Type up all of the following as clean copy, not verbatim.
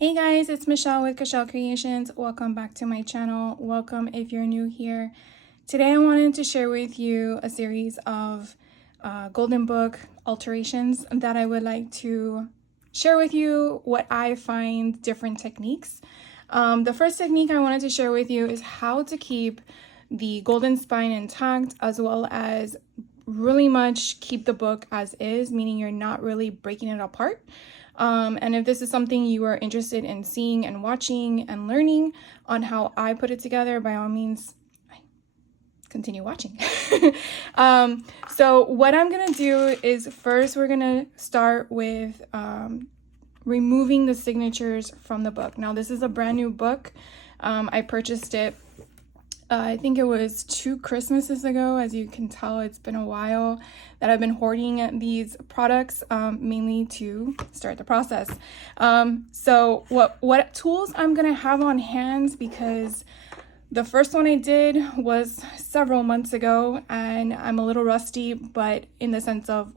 Hey guys, it's Michelle with Cashel Creations. Welcome back to my channel. Welcome if you're new here. Today I wanted to share with you a series of Golden Book alterations that I would like to share with you what I find different techniques. The first technique I wanted to share with you is how to keep the golden spine intact, as well as really much keep the book as is, meaning you're not really breaking it apart. And if this is something you are interested in seeing and watching and learning on how I put it together, by all means, continue watching. So what I'm gonna do is first we're gonna start with removing the signatures from the book. Now this is a brand new book. I purchased it I think it was 2 Christmases ago. As you can tell, it's been a while that I've been hoarding these products, mainly to start the process. So what tools I'm gonna have on hand, because the first one I did was several months ago and I'm a little rusty, but in the sense of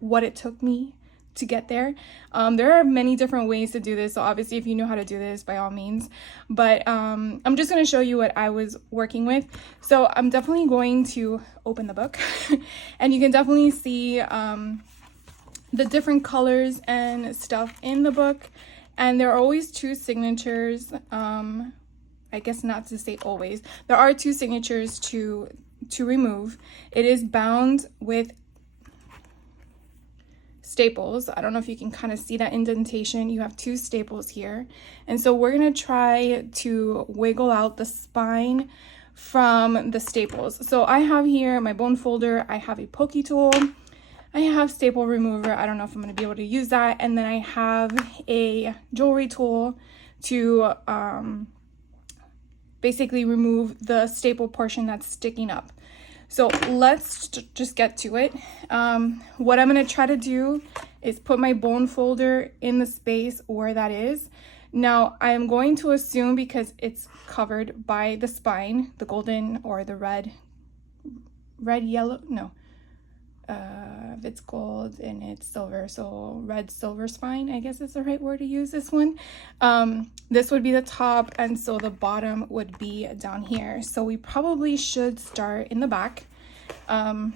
what it took me to get there. There are many different ways to do this, so obviously if you know how to do this, by all means, but I'm just going to show you what I was working with. So I'm definitely going to open the book and you can definitely see the different colors and stuff in the book, and there are always 2 signatures. I guess not to say always, there are 2 signatures to remove. It is bound with staples. I don't know if you can kind of see that indentation. You have 2 staples here. And so we're going to try to wiggle out the spine from the staples. So I have here my bone folder, I have a pokey tool, I have staple remover. I don't know if I'm going to be able to use that. And then I have a jewelry tool to basically remove the staple portion that's sticking up. So let's just get to it. What I'm gonna try to do is put my bone folder in the space where that is. Now I am going to assume, because it's covered by the spine, the golden or the yellow, no. It's gold and it's silver, so red silver spine, I guess is the right word to use this one. This would be the top, and so the bottom would be down here. So we probably should start in the back. And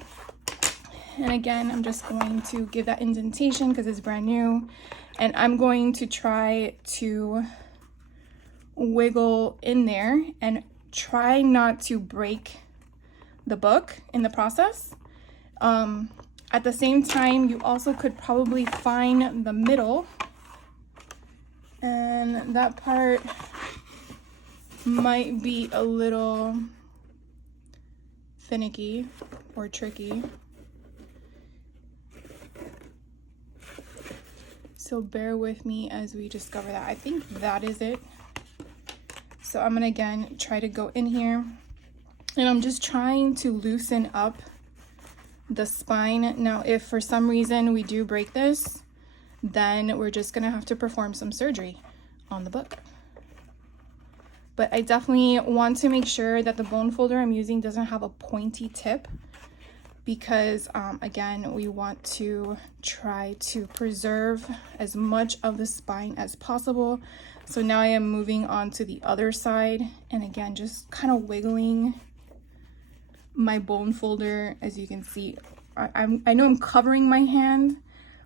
again, I'm just going to give that indentation because it's brand new, and I'm going to try to wiggle in there and try not to break the book in the process. At the same time, you also could probably find the middle, and that part might be a little finicky or tricky. So bear with me as we discover that. I think that is it. So I'm gonna again try to go in here, and I'm just trying to loosen up the spine. Now if for some reason we do break this, then we're just gonna have to perform some surgery on the book. But I definitely want to make sure that the bone folder I'm using doesn't have a pointy tip, because again, we want to try to preserve as much of the spine as possible. So now I am moving on to the other side, and again, just kind of wiggling my bone folder. As you can see, I know I'm covering my hand,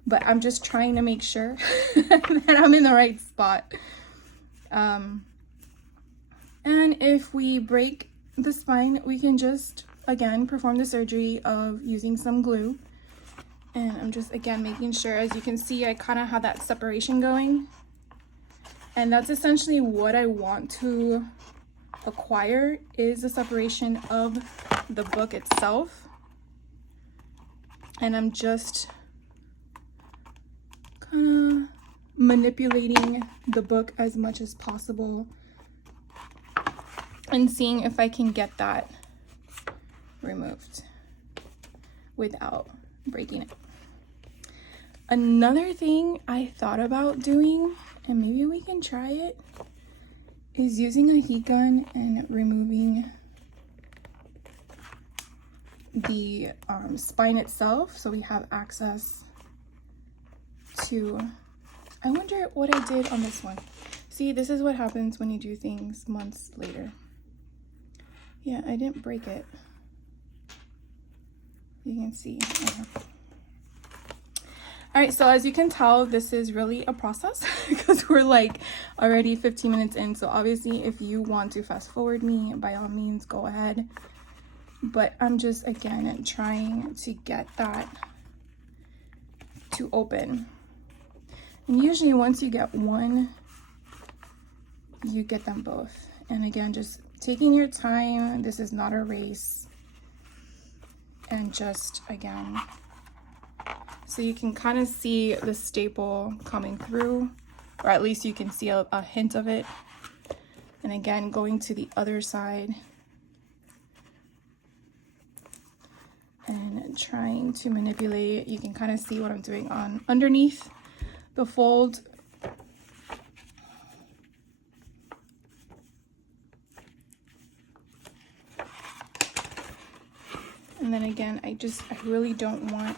but I'm just trying to make sure that I'm in the right spot. And if we break the spine, we can just again perform the surgery of using some glue. And I'm just again making sure, as you can see, I kind of have that separation going, and that's essentially what I want to acquire, is the separation of the book itself. And I'm just kind of manipulating the book as much as possible and seeing if I can get that removed without breaking it. Another thing I thought about doing, and maybe we can try it, is using a heat gun and removing the spine itself, so we have access to, I wonder what I did on this one. See, this is what happens when you do things months later. Yeah, I didn't break it. You can see. All right, so as you can tell, this is really a process because we're like already 15 minutes in. So obviously if you want to fast forward me, by all means, go ahead. But I'm just, again, trying to get that to open. And usually once you get one, you get them both. And again, just taking your time. This is not a race. And just, again, so you can kind of see the staple coming through, or at least you can see a hint of it. And again, going to the other side and trying to manipulate. You can kind of see what I'm doing on underneath the fold. And then again, I really don't want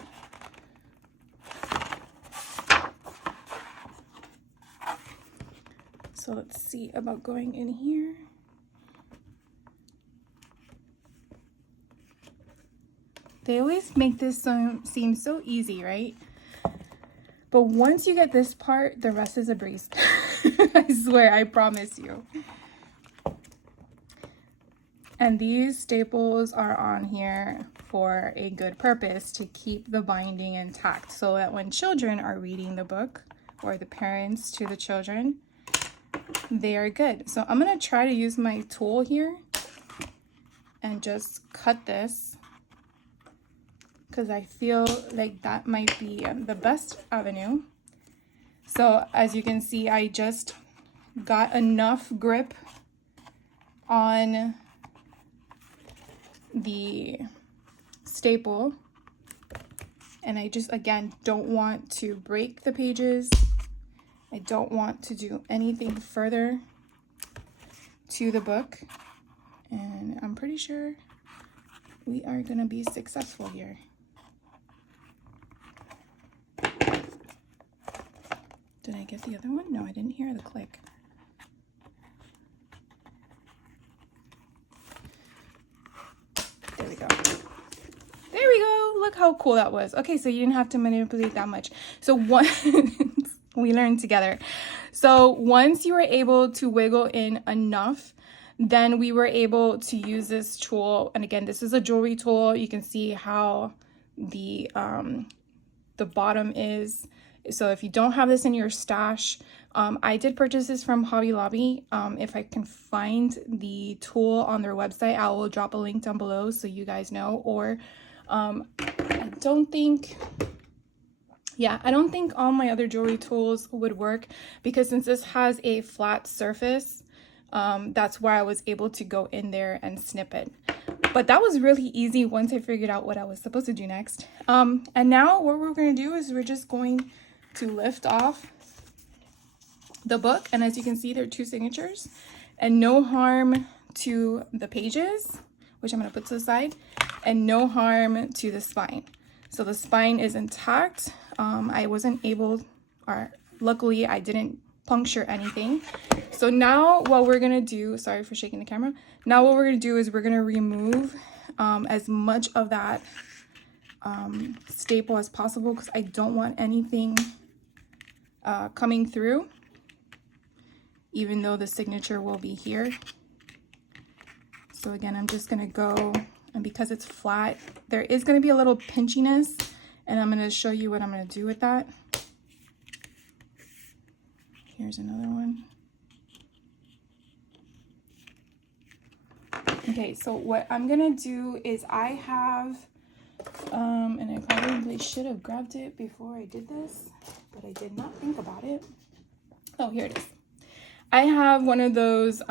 so let's see about going in here. They always make this seem so easy, right? But once you get this part, the rest is a breeze. I swear, I promise you. And these staples are on here for a good purpose, to keep the binding intact so that when children are reading the book, or the parents to the children, they are good. So I'm going to try to use my tool here and just cut this, because I feel like that might be the best avenue. So as you can see, I just got enough grip on the staple, and I just, again, don't want to break the pages. I don't want to do anything further to the book, and I'm pretty sure we are gonna be successful here. Did I get the other one? No, I didn't hear the click. There we go. There we go. Look how cool that was. Okay, so you didn't have to manipulate that much. So once we learned together. So once you were able to wiggle in enough, then we were able to use this tool. And again, this is a jewelry tool. You can see how the bottom is. So if you don't have this in your stash, I did purchase this from Hobby Lobby. If I can find the tool on their website, I will drop a link down below so you guys know. Or I don't think all my other jewelry tools would work, because since this has a flat surface, that's where I was able to go in there and snip it. But that was really easy once I figured out what I was supposed to do next. And now what we're going to do is we're just going to lift off the book. And as you can see, there are two signatures, and no harm to the pages, which I'm going to put to the side, and no harm to the spine. So the spine is intact. I wasn't able, or luckily I didn't puncture anything. So now what we're going to do, sorry for shaking the camera. Now what we're going to do is we're going to remove as much of that staple as possible, because I don't want anything coming through, even though the signature will be here. So again, I'm just going to go, and because it's flat, there is going to be a little pinchiness, and I'm going to show you what I'm going to do with that. Here's another one. Okay, so what I'm going to do is I have, and I probably should have grabbed it before I did this, but I did not think about it. Oh, here it is. I have one of those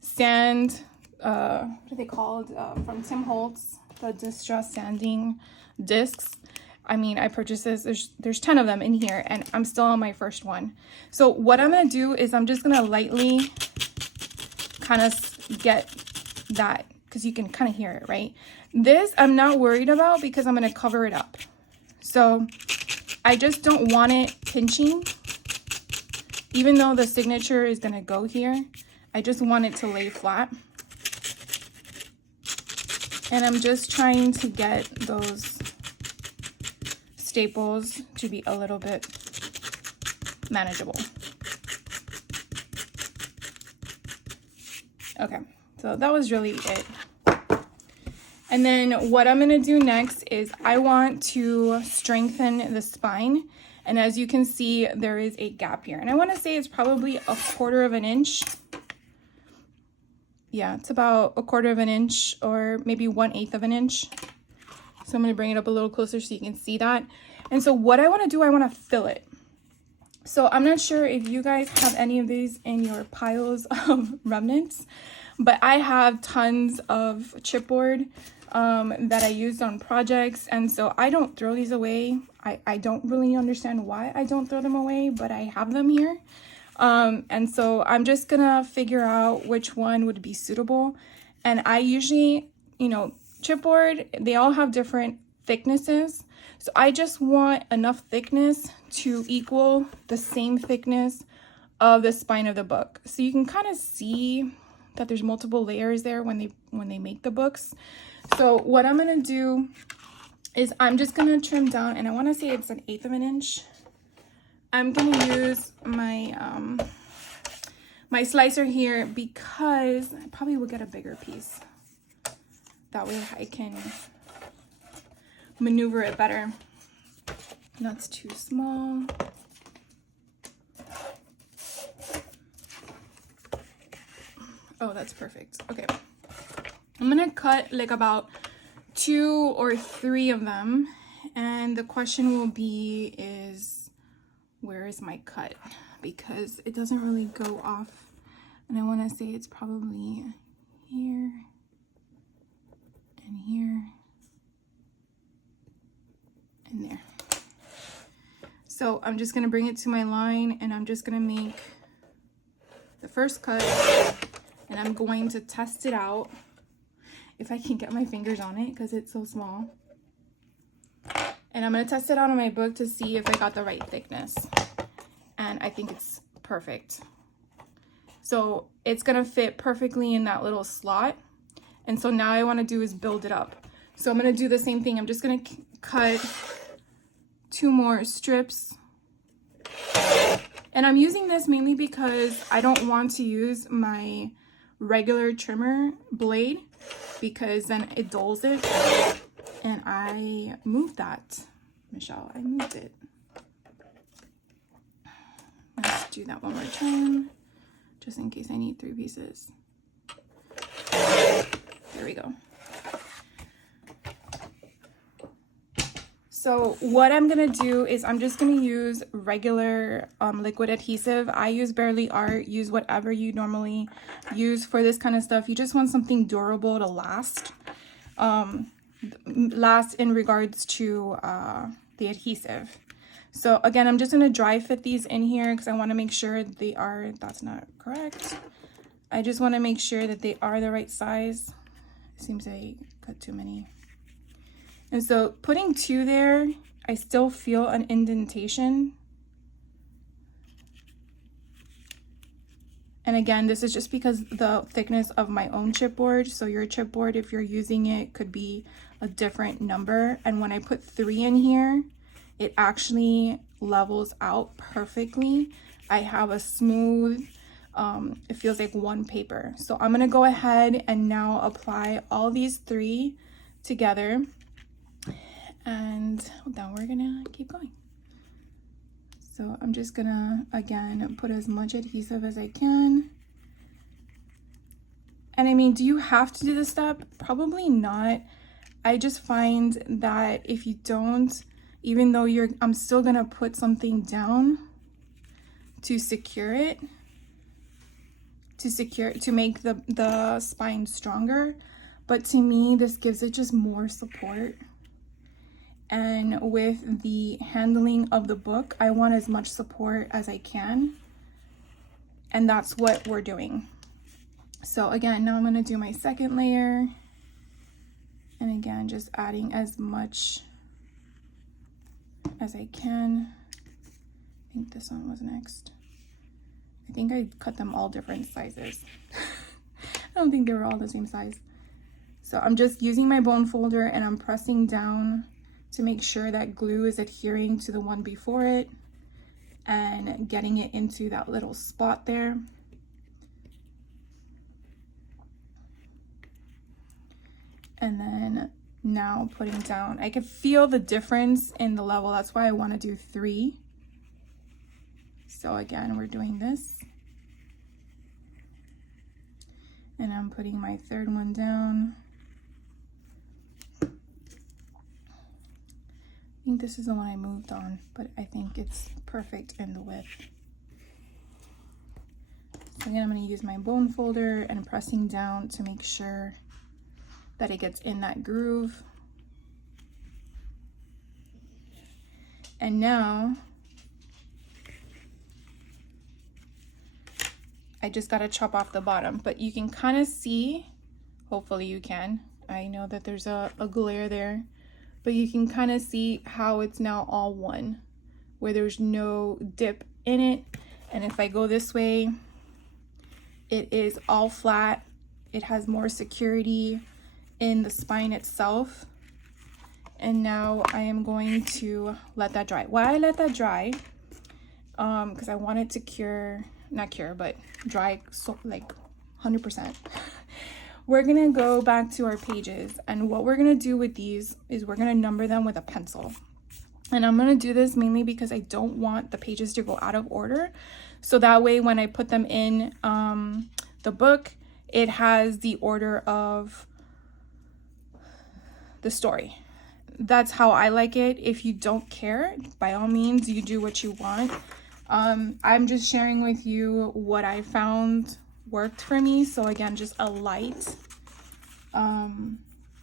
sand, what are they called, from Tim Holtz, the distress sanding discs. I mean, I purchased this, there's 10 of them in here, and I'm still on my first one. So what I'm gonna do is I'm just gonna lightly kind of get that, because you can kind of hear it, right? This I'm not worried about because I'm gonna cover it up. So I just don't want it pinching even though the signature is gonna go here, I just want it to lay flat. And I'm just trying to get those staples to be a little bit manageable. Okay, so that was really it. And then what I'm gonna do next is I want to strengthen the spine. And as you can see, there is a gap here. And I wanna say it's probably 1/4 of an inch. Yeah, it's about 1/4 of an inch or maybe 1/8 of an inch. So I'm gonna bring it up a little closer so you can see that. And so what I wanna do, I wanna fill it. So I'm not sure if you guys have any of these in your piles of remnants, but I have tons of chipboard that I used on projects. And so I don't throw these away. I don't really understand why I don't throw them away, but I have them here. And so I'm just gonna figure out which one would be suitable. And I usually, you know, chipboard, they all have different thicknesses. So I just want enough thickness to equal the same thickness of the spine of the book. So you can kind of see that there's multiple layers there when they make the books. So what I'm gonna do is I'm just gonna trim down, and I wanna say it's 1/8 of an inch. I'm gonna use my my slicer here because I probably will get a bigger piece. That way I can maneuver it better. That's too small. Oh, that's perfect. Okay. I'm gonna cut like about 2 or 3 of them. And the question will be is, where is my cut? Because it doesn't really go off. And I wanna say it's probably here and here and there. So I'm just gonna bring it to my line and I'm just gonna make the first cut, and I'm going to test it out if I can get my fingers on it because it's so small. And I'm gonna test it out on my book to see if I got the right thickness. And I think it's perfect. So it's gonna fit perfectly in that little slot. And so now I wanna do is build it up. So I'm gonna do the same thing. I'm just gonna cut 2 more strips. And I'm using this mainly because I don't want to use my regular trimmer blade because then it dulls it. And I moved that, Michelle, I moved it. Let's do that one more time, just in case I need 3 pieces. There we go. So what I'm gonna do is I'm just gonna use regular liquid adhesive. I use Bearly Art. Use whatever you normally use for this kind of stuff. You just want something durable to last. Last in regards to the adhesive. So again, I'm just gonna dry fit these in here because I want to make sure they are, that's not correct. I just want to make sure that they are the right size. It seems I cut too many. And so putting 2 there, I still feel an indentation. And again, this is just because the thickness of my own chipboard. So your chipboard, if you're using it, could be a different number. And when I put 3 in here, it actually levels out perfectly. I have a smooth, it feels like one paper. So I'm gonna go ahead and now apply all these 3 together. And then we're gonna keep going. So I'm just gonna, again, put as much adhesive as I can. And I mean, do you have to do this step? Probably not. I just find that if you don't, even though I'm still gonna put something down to secure it, to make the spine stronger. But to me, this gives it just more support. And with the handling of the book, I want as much support as I can. And that's what we're doing. So again, now I'm gonna do my second layer. And again, just adding as much as I can. I think this one was next. I think I cut them all different sizes. I don't think they were all the same size. So I'm just using my bone folder and I'm pressing down to make sure that glue is adhering to the one before it and getting it into that little spot there. And then now putting down, I can feel the difference in the level. That's why I want to do 3. So again, we're doing this. And I'm putting my 3rd one down. I think this is the one I moved on, but I think it's perfect in the width. So again, I'm going to use my bone folder and pressing down to make sure that it gets in that groove. And now I just got to chop off the bottom, but you can kind of see, hopefully you can. I know that there's a glare there, but you can kind of see how it's now all one, where there's no dip in it. And if I go this way, it is all flat. It has more security in the spine itself. And now I am going to let that dry. Why I let that dry, because I want it to cure, not cure, but dry, so like 100%. We're gonna go back to our pages, and what we're gonna do with these is we're gonna number them with a pencil. And I'm gonna do this mainly because I don't want the pages to go out of order. So that way when I put them in the book, it has the order of the story. That's how I like it. If you don't care, by all means, you do what you want. I'm just sharing with you what I found worked for me. So again, just a light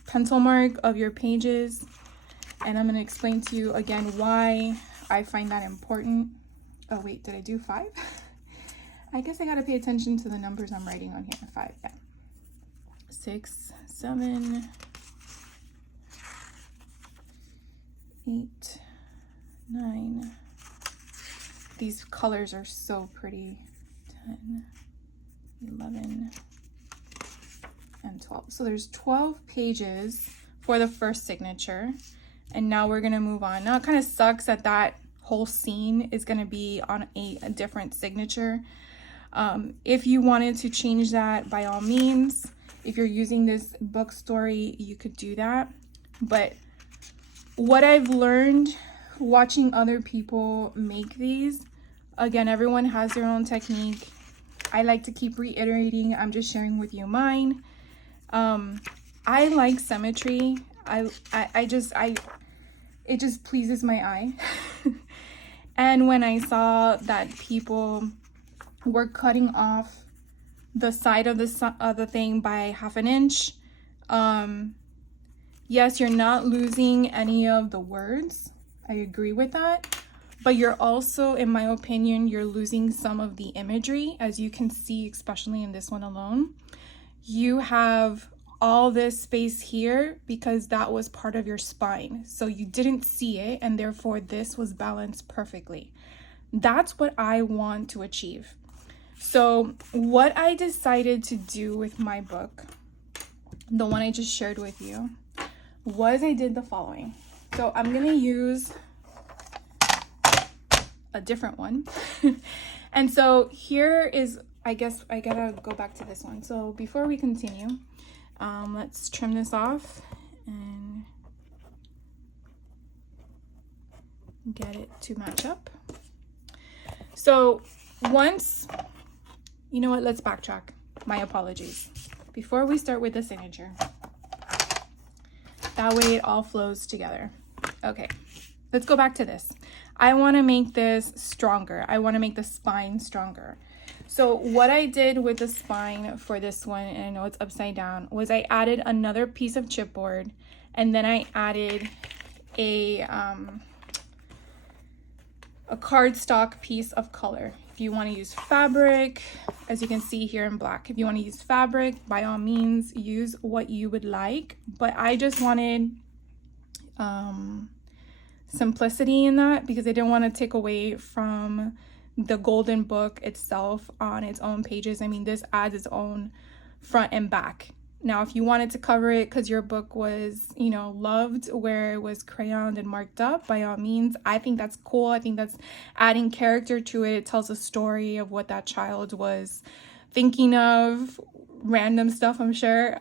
pencil mark of your pages. And I'm going to explain to you again why I find that important. Oh wait, did I do 5? I guess I got to pay attention to the numbers I'm writing on here. 5, yeah. 6, 7, 8, 9. These colors are so pretty. 10, 11, and 12. So there's 12 pages for the first signature. And now we're gonna move on. Now it kind of sucks that that whole scene is gonna be on a different signature. If you wanted to change that, by all means, if you're using this book story, you could do that. But what I've learned watching other people make these, again, everyone has their own technique. I like to keep reiterating, I'm just sharing with you mine. I like symmetry. It just pleases my eye. And when I saw that people were cutting off the side of the thing by 1/2 inch, yes, you're not losing any of the words. I agree with that. But you're also, in my opinion, you're losing some of the imagery, as you can see, especially in this one alone. You have all this space here because that was part of your spine. So you didn't see it, and therefore this was balanced perfectly. That's what I want to achieve. So what I decided to do with my book, the one I just shared with you, was I did the following. So I'm gonna use a different one. And so here is, I guess I gotta go back to this one. So before we continue, let's trim this off and get it to match up. So once, you know what, let's backtrack. My apologies. Before we start with the signature, that way it all flows together. Okay, let's go back to this. I want to make this stronger. I want to make the spine stronger. So what I did with the spine for this one, and I know it's upside down, was I added another piece of chipboard, and then I added a cardstock piece of color. If you want to use fabric, as you can see here in black, if you want to use fabric, by all means, use what you would like. But I just wanted simplicity in that because I didn't want to take away from the golden book itself on its own pages. I mean, this adds its own front and back. Now, if you wanted to cover it because your book was, you know, loved where it was crayoned and marked up, by all means, I think that's cool. I think that's adding character to it. It tells a story of what that child was thinking of, random stuff, I'm sure,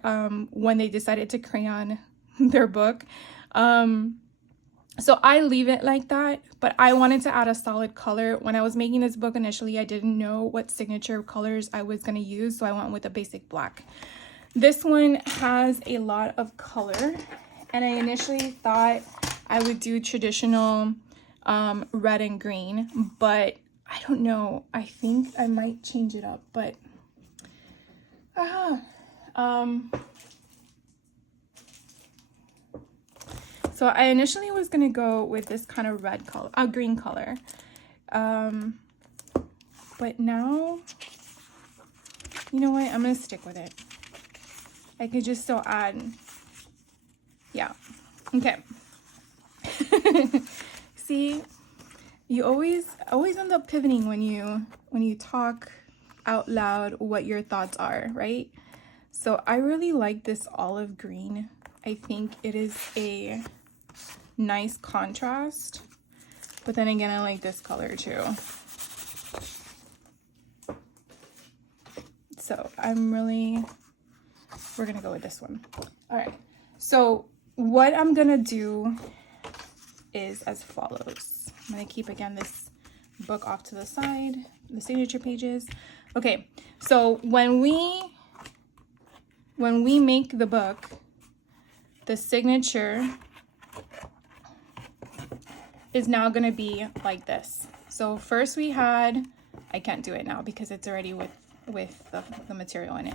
when they decided to crayon their book. So I leave it like that, but I wanted to add a solid color. When I was making this book initially, I didn't know what signature colors I was going to use, so I went with a basic black. This one has a lot of color, and I initially thought I would do traditional red and green, but I don't know. I think I might change it up, but so I initially was gonna go with this kind of red color, green color, but now, you know what? I'm gonna stick with it. I could just still add, yeah, okay. See, you always end up pivoting when you talk out loud what your thoughts are, right? So I really like this olive green. I think it is a nice contrast, but then again, I like this color too. So we're gonna go with this one. All right, so what I'm gonna do is as follows. I'm gonna keep again this book off to the side, the signature pages. Okay, so when we make the book, the signature is now gonna be like this. So first we had, I can't do it now because it's already with the material in it.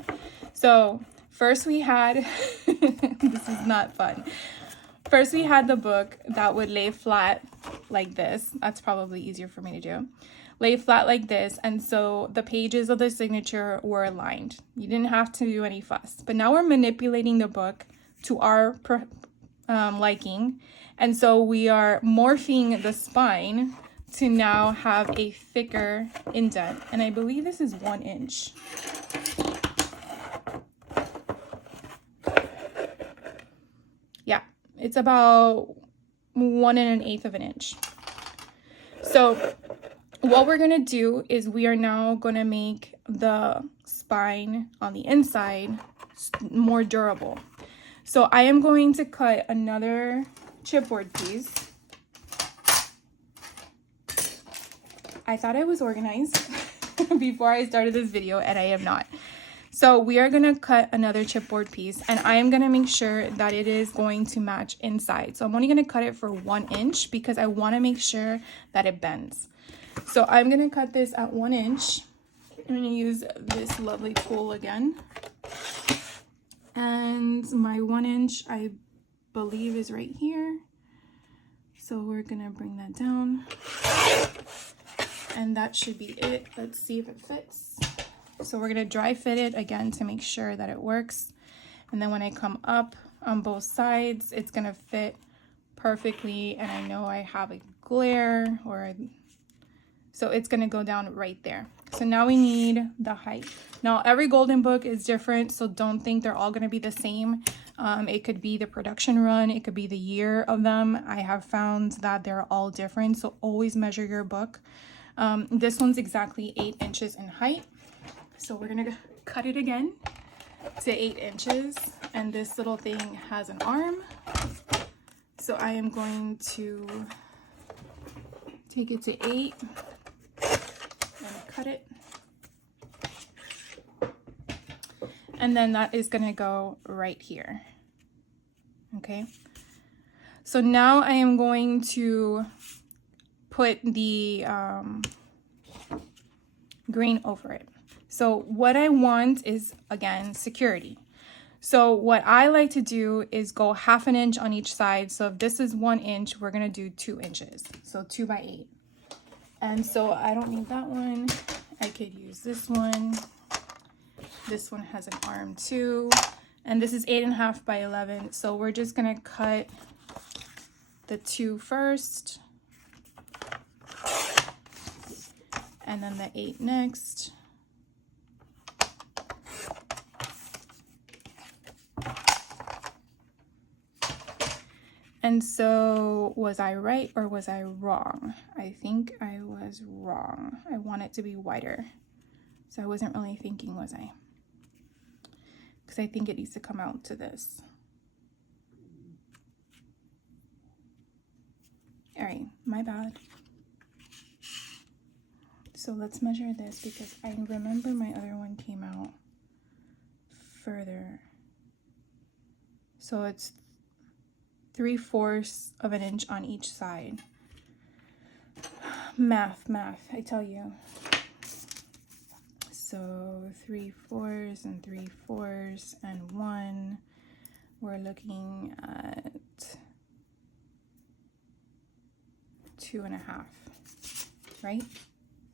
So first we had, this is not fun. First we had the book that would lay flat like this. That's probably easier for me to do. Lay flat like this, and so the pages of the signature were aligned. You didn't have to do any fuss. But now we're manipulating the book to our liking, and so we are morphing the spine to now have a thicker indent, and I believe this is 1 inch. Yeah, it's about 1 1/8 of an inch. So what we're gonna do is we are now gonna make the spine on the inside more durable. So I am going to cut another chipboard piece. I thought I was organized before I started this video, and I am not. So we are gonna cut another chipboard piece, and I am gonna make sure that it is going to match inside. So I'm only gonna cut it for 1 inch because I wanna make sure that it bends. So I'm gonna cut this at 1 inch. I'm gonna use this lovely tool again. And my 1 inch, I believe, is right here. So we're gonna bring that down. And that should be it. Let's see if it fits. So we're gonna dry fit it again to make sure that it works. And then when I come up on both sides, it's gonna fit perfectly. And I know I have a glare so it's gonna go down right there. So now we need the height. Now every golden book is different, so don't think they're all gonna be the same. It could be the production run, it could be the year of them. I have found that they're all different, so always measure your book. This one's exactly 8 inches in height. So we're gonna cut it again to 8 inches, and this little thing has an arm. So I am going to take it to 8 and cut it. And then that is gonna go right here. Okay. So now I am going to put the green over it. So what I want is, again, security. So what I like to do is go 1/2 inch on each side. So if this is 1 inch, we're gonna do 2 inches. So 2 by 8. And so I don't need that one. I could use this one. This one has an arm too. And this is 8.5 by 11. So we're just gonna cut the 2 first. and then the 8 next. And so was I right or was I wrong? I think I was wrong. I want it to be wider. So I wasn't really thinking, was I? Because I think it needs to come out to this. All right, my bad. So let's measure this because I remember my other one came out further. So it's 3/4 of an inch on each side. Math, I tell you. So 3/4 and 3/4 and 1. We're looking at 2.5, right?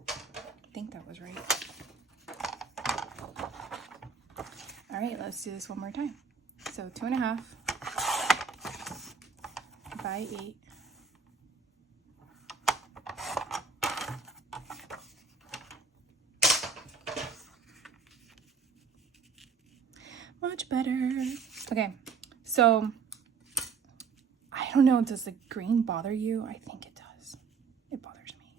I think that was right. All right, let's do this one more time. So 2.5 by 8. Much better. Okay, so I don't know, does the green bother you? I think it does. It bothers me.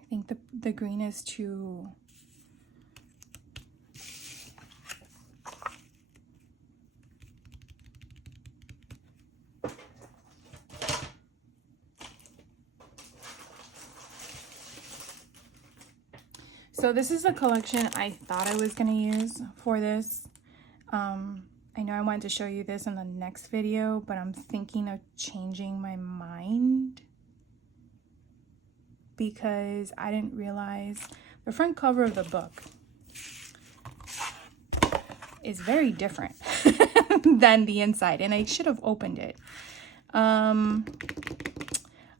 I think the green is too... So this is a collection I thought I was going to use for this. I know I wanted to show you this in the next video, but I'm thinking of changing my mind because I didn't realize the front cover of the book is very different than the inside, and I should have opened it. I'm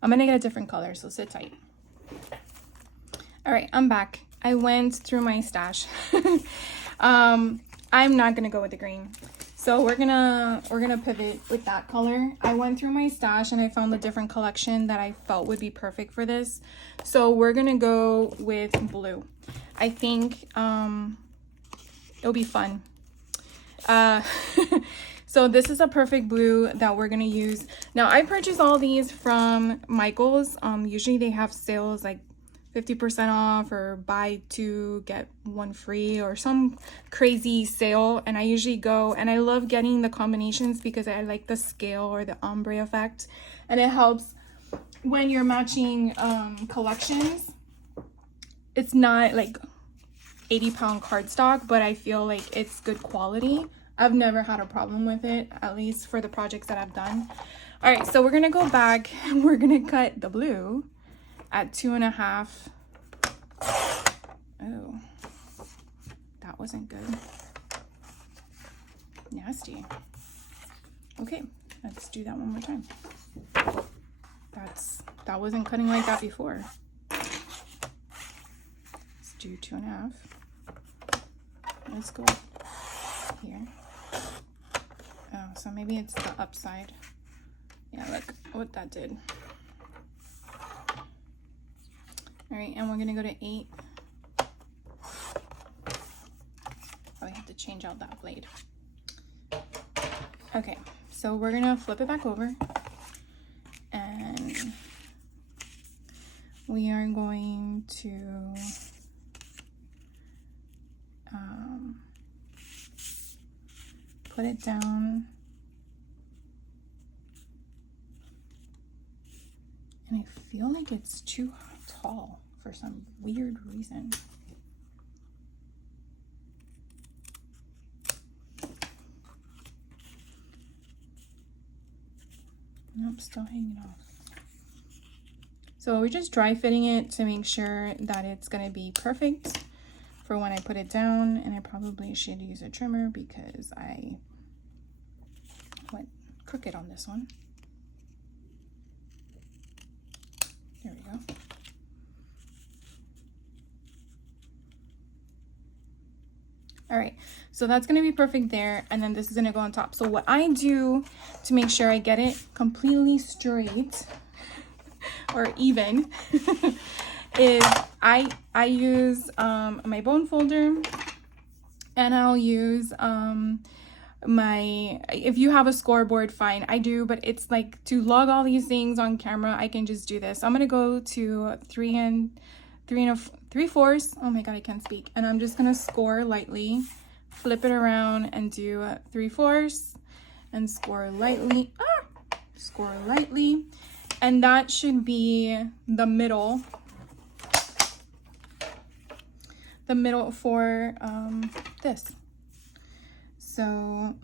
going to get a different color, so sit tight. All right, I'm back. I went through my stash. I'm not gonna go with the green, so we're gonna pivot with that color. I went through my stash and I found a different collection that I felt would be perfect for this. So we're gonna go with blue. I think it'll be fun. So this is a perfect blue that we're gonna use. Now I purchased all these from Michaels. Usually they have sales like 50% off or buy 2 get 1 free or some crazy sale, and I usually go, and I love getting the combinations because I like the scale or the ombre effect, and it helps when you're matching collections. It's not like 80-pound cardstock, but I feel like it's good quality. I've never had a problem with it, at least for the projects that I've done. All right, so we're gonna go back and we're gonna cut the blue at 2.5. Oh, that wasn't good. Nasty. Okay, let's do that one more time. That wasn't cutting like that before. Let's do 2.5. Let's go here. Oh, so maybe it's the upside. Yeah, look what that did. All right, and we're gonna go to 8. Probably have to change out that blade. Okay, so we're gonna flip it back over, and we are going to put it down. And I feel like it's too tall for some weird reason. Nope, still hanging off. So we're just dry fitting it to make sure that it's gonna be perfect for when I put it down, and I probably should use a trimmer because I went crooked on this one. There we go. All right, so that's gonna be perfect there, and then this is gonna go on top. So what I do to make sure I get it completely straight or even is I use my bone folder, and I'll use if you have a scoreboard, fine. I do, but it's like to log all these things on camera, I can just do this. I'm gonna go to 3/4. Oh my god, I can't speak. And I'm just gonna score lightly, flip it around, and do 3/4, and score lightly. Score lightly, and that should be the middle. The middle for this. So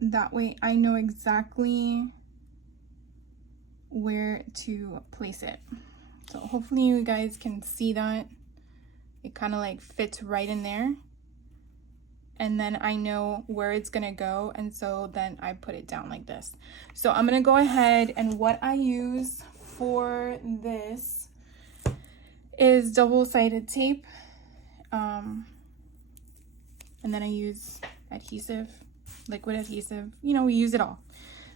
that way I know exactly where to place it. So hopefully you guys can see that. It kind of like fits right in there. And then I know where it's gonna go, and so then I put it down like this. So I'm gonna go ahead, and what I use for this is double-sided tape. And then I use adhesive, liquid adhesive. You know, we use it all.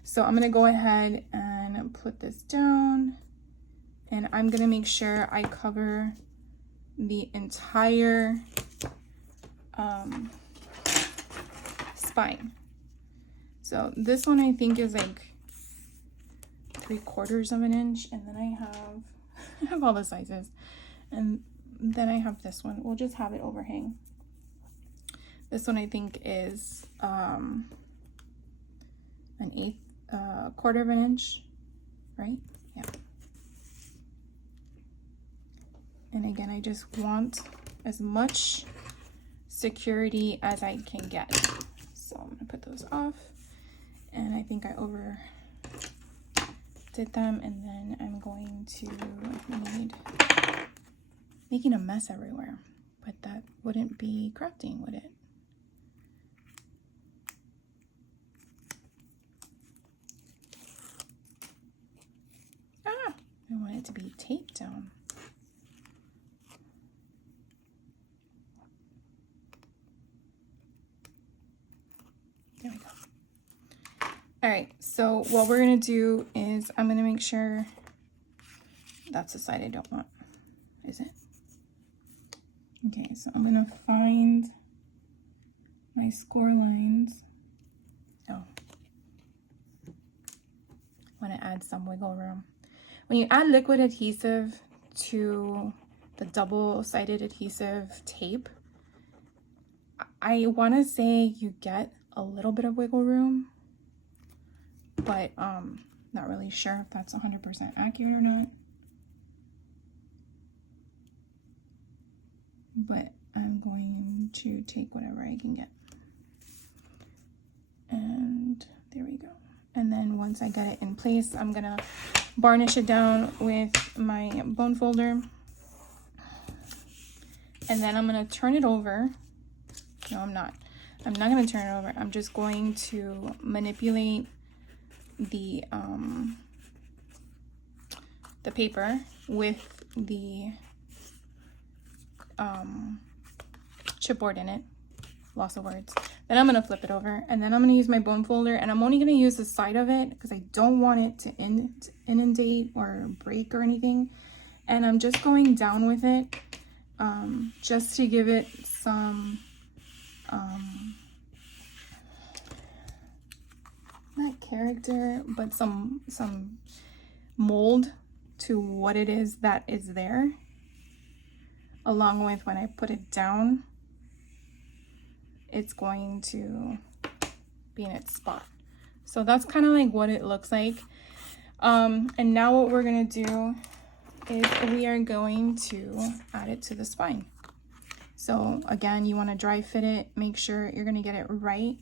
So I'm gonna go ahead and put this down, and I'm gonna make sure I cover the entire spine. So this one I think is like 3/4 of an inch, and then I have all the sizes, and then I have this one. We'll just have it overhang. This one I think is an 1/4 of an inch, right? Yeah. And again, I just want as much security as I can get. So I'm gonna put those off, and I think I overdid them, and then I'm going to need making a mess everywhere, but that wouldn't be crafting, would it? I want it to be taped down. There we go. All right, so what we're gonna do is I'm gonna make sure that's the side I don't want, is it? Okay, so I'm gonna find my score lines. Oh, I wanna add some wiggle room. When you add liquid adhesive to the double-sided adhesive tape, I wanna say you get a little bit of wiggle room, but not really sure if that's 100% accurate or not. But I'm going to take whatever I can get. And there we go. And then once I get it in place, I'm gonna varnish it down with my bone folder. And then I'm gonna turn it over. No, I'm not. I'm not gonna turn it over. I'm just going to manipulate the paper with the chipboard in it. Lots of words. Then I'm gonna flip it over, and then I'm gonna use my bone folder, and I'm only gonna use the side of it because I don't want it to inundate or break or anything. And I'm just going down with it just to give it some not character, but some mold to what it is that is there, along with when I put it down, it's going to be in its spot. So that's kind of like what it looks like. And now what we're gonna do is we are going to add it to the spine. So again, you want to dry fit it, make sure you're gonna get it right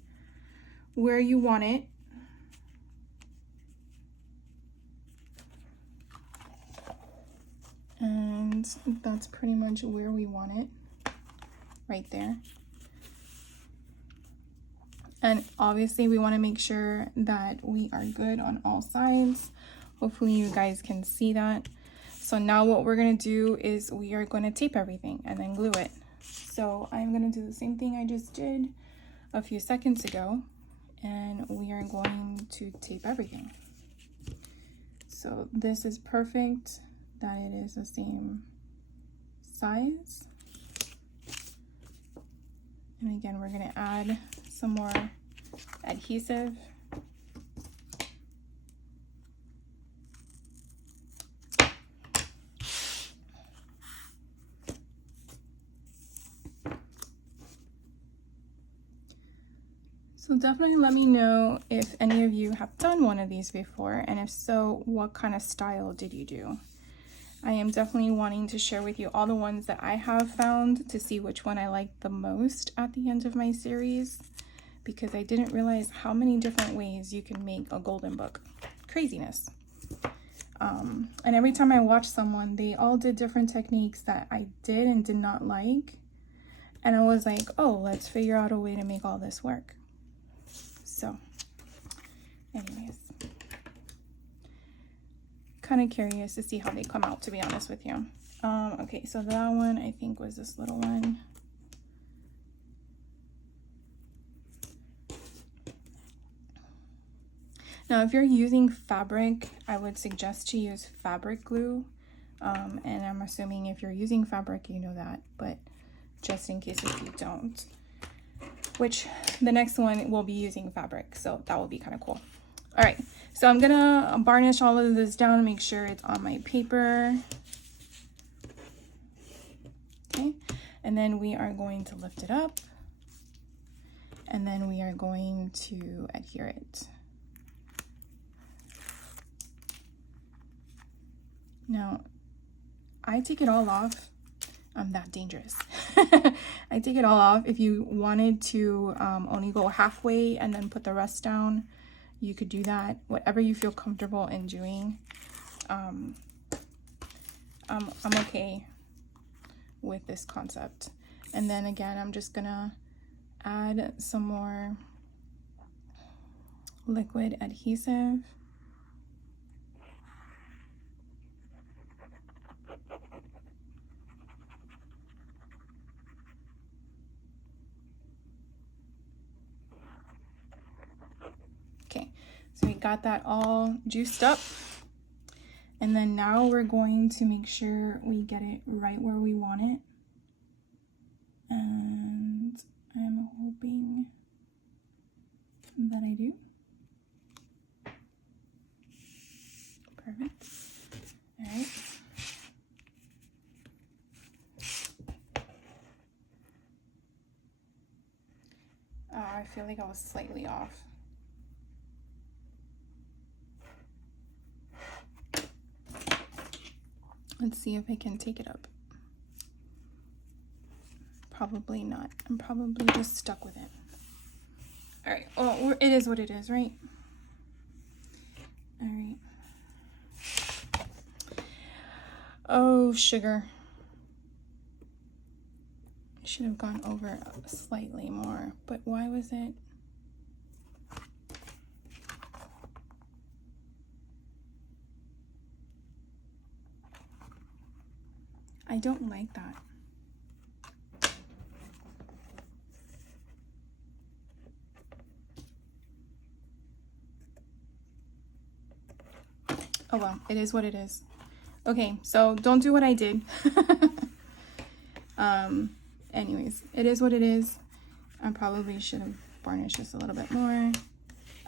where you want it. And that's pretty much where we want it, right there. And obviously we want to make sure that we are good on all sides. Hopefully you guys can see that. So now what we're going to do is we are going to tape everything and then glue it. So I'm going to do the same thing I just did a few seconds ago, and we are going to tape everything. So this is perfect that it is the same size. And again, we're gonna add some more adhesive. So definitely let me know if any of you have done one of these before, and if so, what kind of style did you do? I am definitely wanting to share with you all the ones that I have found to see which one I like the most at the end of my series, because I didn't realize how many different ways you can make a golden book. Craziness. And every time I watch someone, they all did different techniques that I did and did not like. And I was like, oh, let's figure out a way to make all this work. So, anyways, kind of curious to see how they come out, to be honest with you. Okay, so that one I think was this little one. Now, if you're using fabric, I would suggest to use fabric glue. And I'm assuming if you're using fabric, you know that, but just in case if you don't, which the next one will be using fabric, so that will be kind of cool. All right, so I'm gonna varnish all of this down and make sure it's on my paper. Okay, and then we are going to lift it up, and then we are going to adhere it. Now, I take it all off. I'm that dangerous. I take it all off. If you wanted to only go halfway and then put the rest down, you could do that. Whatever you feel comfortable in doing. I'm okay with this concept. And then again, I'm just gonna add some more liquid adhesive. Okay, so we got that all juiced up. And then now we're going to make sure we get it right where we want it. And I'm hoping that I do. Perfect. All right. I feel like I was slightly off. Let's see if I can take it up. Probably not. I'm probably just stuck with it. All right. Well, it is what it is, right? All right. Oh, sugar. I should have gone over slightly more, but why was it? I don't like that. Oh well, it is what it is. Okay, so don't do what I did. Anyways, it is what it is. I probably should have varnished this a little bit more.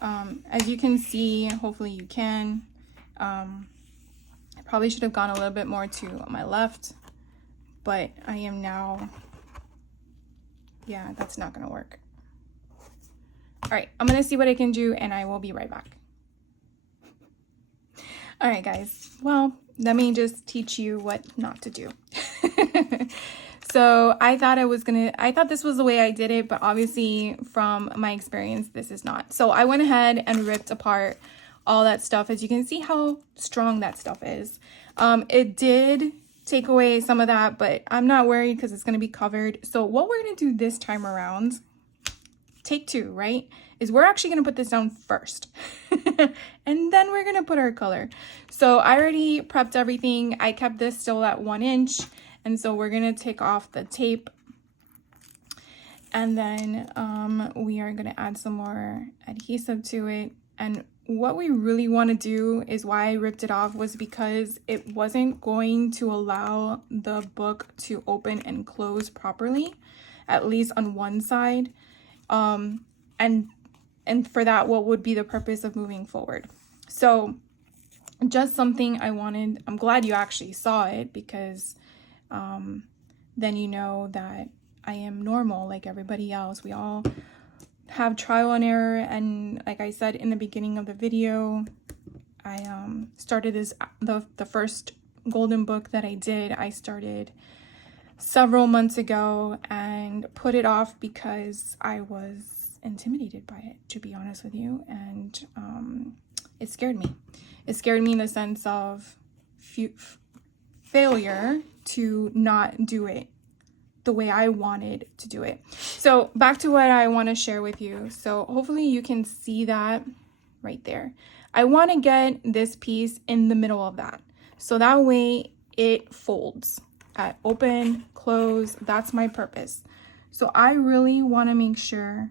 As you can see, hopefully you can. I probably should have gone a little bit more to my left, but I am now, yeah, that's not gonna work. All right, I'm gonna see what I can do and I will be right back. All right, guys, well, let me just teach you what not to do. So I thought this was the way I did it, but obviously from my experience, this is not. So I went ahead and ripped apart all that stuff. As you can see how strong that stuff is. It did take away some of that, but I'm not worried because it's going to be covered. So what we're going to do this time around, take two, right, is we're actually going to put this down first. And then we're going to put our color. So I already prepped everything. I kept this still at 1 inch. And so we're going to take off the tape. And then we are going to add some more adhesive to it. And what we really want to do is why I ripped it off was because it wasn't going to allow the book to open and close properly, at least on one side. And for that, what would be the purpose of moving forward? So just something I wanted. I'm glad you actually saw it, because then you know that I am normal like everybody else. We all have trial and error, and like I said in the beginning of the video, I started this the first golden book that I did. I started several months ago and put it off because I was intimidated by it, to be honest with you, and it scared me. It scared me in the sense of failure to not do it the way I wanted to do it. So back to what I want to share with you. So hopefully you can see that right there. I want to get this piece in the middle of that, so that way it folds at open, close. That's my purpose. So I really want to make sure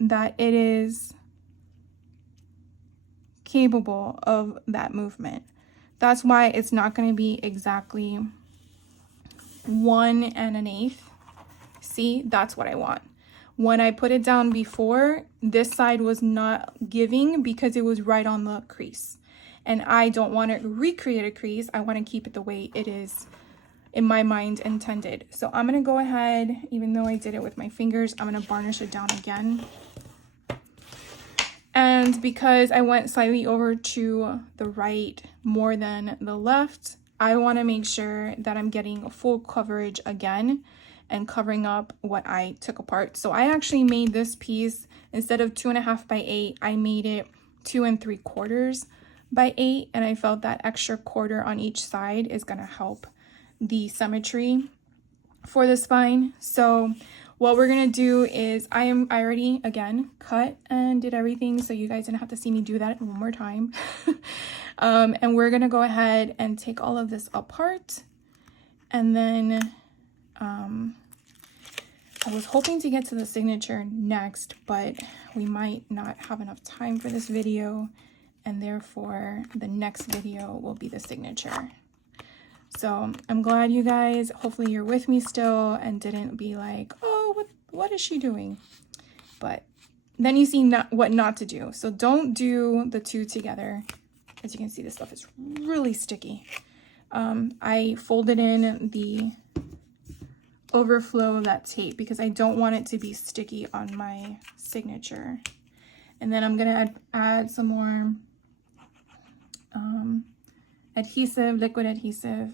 that it is capable of that movement. That's why it's not going to be exactly 1 1/8. See, that's what I want. When I put it down before, this side was not giving because it was right on the crease, and I don't want to recreate a crease. I want to keep it the way it is in my mind intended. So I'm going to go ahead, even though I did it with my fingers, I'm going to varnish it down again. And because I went slightly over to the right more than the left, I want to make sure that I'm getting full coverage again and covering up what I took apart. So I actually made this piece, instead of 2.5 by 8, I made it 2 3/4 by 8. And I felt that extra quarter on each side is going to help the symmetry for the spine. So what we're gonna do is I already again cut and did everything, so you guys didn't have to see me do that one more time. And we're gonna go ahead and take all of this apart, and then I was hoping to get to the signature next, but we might not have enough time for this video, and therefore the next video will be the signature. So I'm glad you guys, hopefully you're with me still and didn't be like, oh, what is she doing? But then you see what not to do. So don't do the two together. As you can see, this stuff is really sticky. I folded in the overflow of that tape because I don't want it to be sticky on my signature. And then I'm gonna add some more adhesive, liquid adhesive,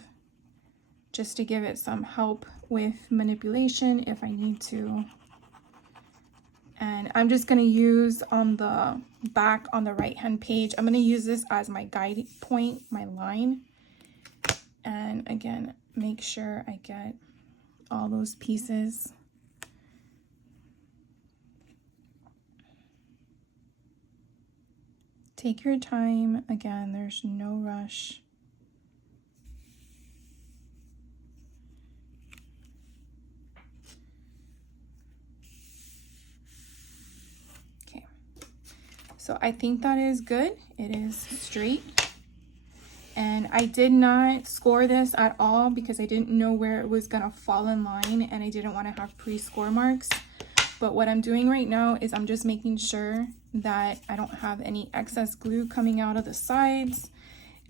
just to give it some help with manipulation if I need to. And I'm just going to use on the back on the right hand page, I'm going to use this as my guide point, my line. And again, make sure I get all those pieces. Take your time. Again, there's no rush. So I think that is good. It is straight. And I did not score this at all because I didn't know where it was gonna fall in line, and I didn't want to have pre-score marks. But what I'm doing right now is I'm just making sure that I don't have any excess glue coming out of the sides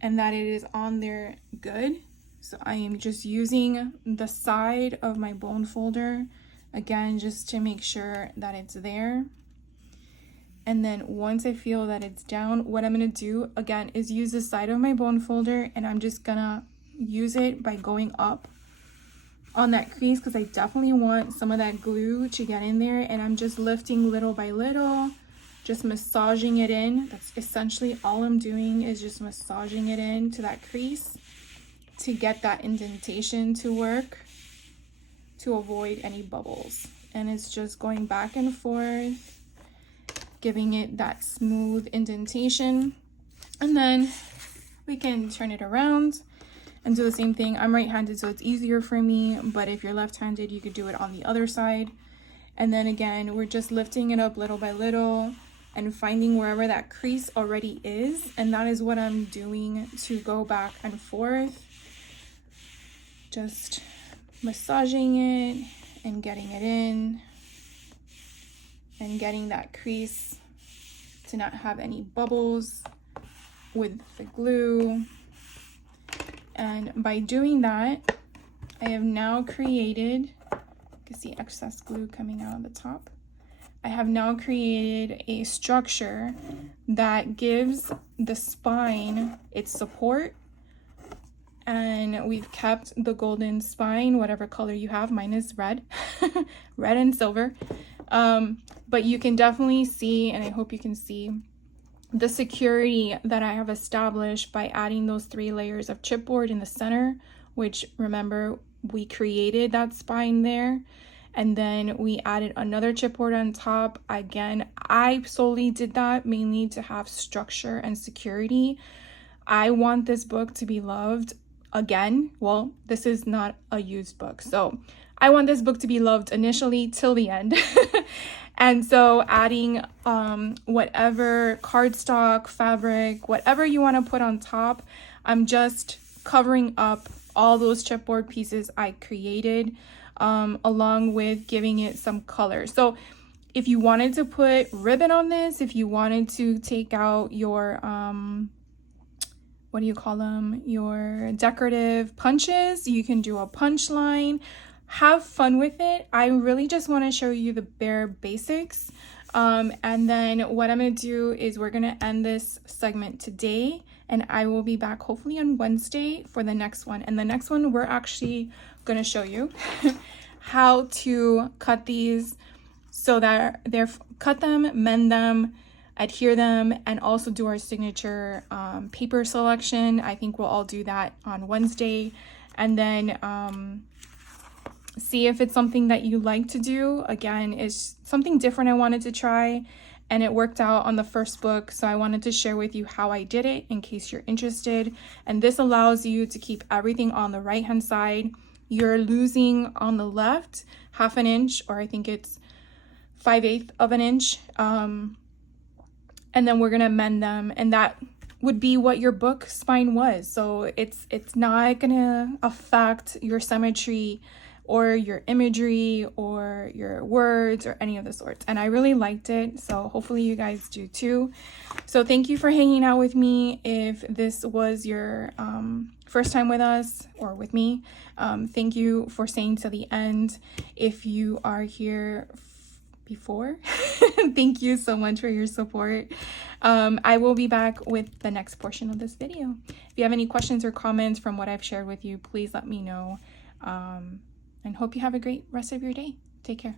and that it is on there good. So I am just using the side of my bone folder, again, just to make sure that it's there. And then once I feel that it's down, what I'm gonna do again is use the side of my bone folder, and I'm just gonna use it by going up on that crease because I definitely want some of that glue to get in there. And I'm just lifting little by little, just massaging it in. That's essentially all I'm doing, is just massaging it in to that crease to get that indentation to work, to avoid any bubbles. And it's just going back and forth, giving it that smooth indentation. And then we can turn it around and do the same thing. I'm right-handed, so it's easier for me, but if you're left-handed, you could do it on the other side. And then again, we're just lifting it up little by little, and finding wherever that crease already is. And that is what I'm doing to go back and forth. Just massaging it and getting it in and getting that crease to not have any bubbles with the glue. And by doing that, I have now created, you can see excess glue coming out of the top. I have now created a structure that gives the spine its support, and we've kept the golden spine, whatever color you have. Mine is red, red and silver. But you can definitely see, and I hope you can see, the security that I have established by adding those 3 layers of chipboard in the center, which, remember, we created that spine there, and then we added another chipboard on top. Again, I solely did that mainly to have structure and security. I want this book to be loved again. Well, this is not a used book, so I want this book to be loved initially till the end. And so adding whatever cardstock, fabric, whatever you want to put on top, I'm just covering up all those chipboard pieces I created, along with giving it some color. So if you wanted to put ribbon on this, if you wanted to take out your, what do you call them? Your decorative punches, you can do a punch line. Have fun with it. I really just want to show you the bare basics. And then what I'm going to do is we're going to end this segment today, and I will be back hopefully on Wednesday for the next one. And the next one, we're actually going to show you how to cut these so that they're cut them, mend them, adhere them, and also do our signature paper selection. I think we'll all do that on Wednesday. And then see if it's something that you like to do. Again, it's something different I wanted to try, and it worked out on the first book, so I wanted to share with you how I did it in case you're interested. And this allows you to keep everything on the right hand side. You're losing on the left 1/2 inch, or I think it's 5/8 of an inch, and then we're gonna mend them, and that would be what your book spine was. So it's not gonna affect your symmetry or your imagery or your words or any of the sorts. And I really liked it, so hopefully you guys do too. So thank you for hanging out with me. If this was your first time with us or with me, thank you for staying to the end. If you are here before, thank you so much for your support. I will be back with the next portion of this video. If you have any questions or comments from what I've shared with you, please let me know. And hope you have a great rest of your day. Take care.